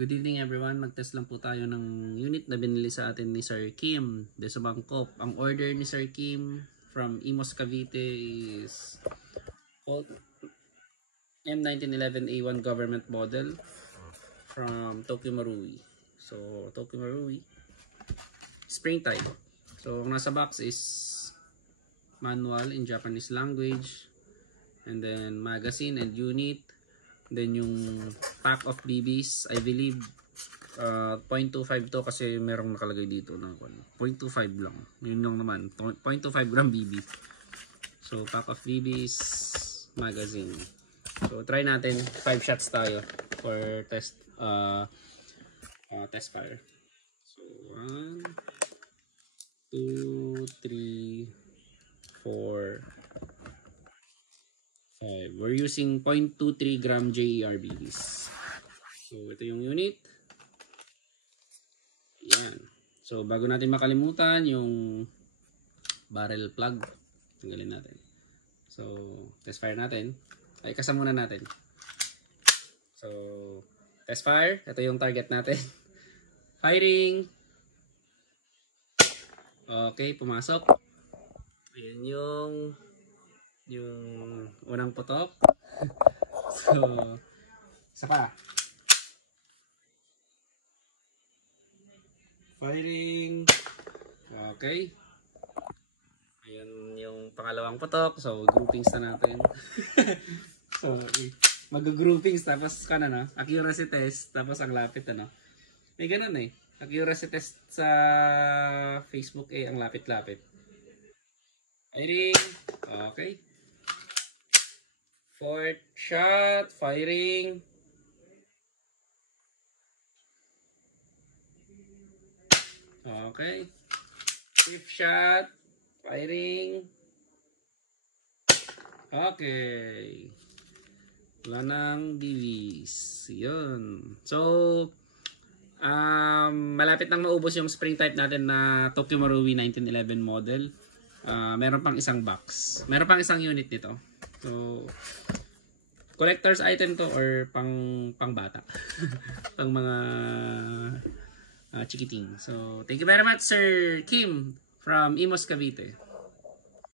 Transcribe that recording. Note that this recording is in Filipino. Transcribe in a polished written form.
Good evening everyone, mag-test lang po tayo ng unit na binili sa atin ni Sir Kim de sa Bangkok. Ang order ni Sir Kim from Imus Cavite is M1911A1 government model from Tokyo Marui. So Tokyo Marui spring type. So ang nasa box is manual in Japanese language, and then magazine and unit. Then yung pack of BBs, I believe 0.25 to kasi merong nakalagay dito na 0.25 lang. Yun lang naman, 0.25 gram BB. So pack of BBs, magazine. So try natin, 5 shots tayo for test test fire. So 1 2 3 4 we're using 0.23 gram JER BBs. So ito yung unit. Yan. So bago natin makalimutan yung barrel plug, tanggalin natin. So test fire natin. Ay, kasama muna natin. So test fire. Ito yung target natin. Firing. Okay, pumasok. Ayan yung unang putok. So, isa pa. Firing. Okay. Ayan yung pangalawang putok. So, groupings na natin. So, mag-groupings tapos accuracy test tapos ang lapit May ganun accuracy test sa Facebook ang lapit-lapit. Firing. Okay. Fourth shot, firing. Okay. Fifth shot, firing. Okay. Wala nang BBs. Yun. So, malapit nang maubos yung spring type natin na Tokyo Marui 1911 model. Meron pang isang box. Meron pang isang unit dito. So, collector's item to or pang bata. Pang mga chikiting. So, thank you very much Sir Kim from Imus Cavite.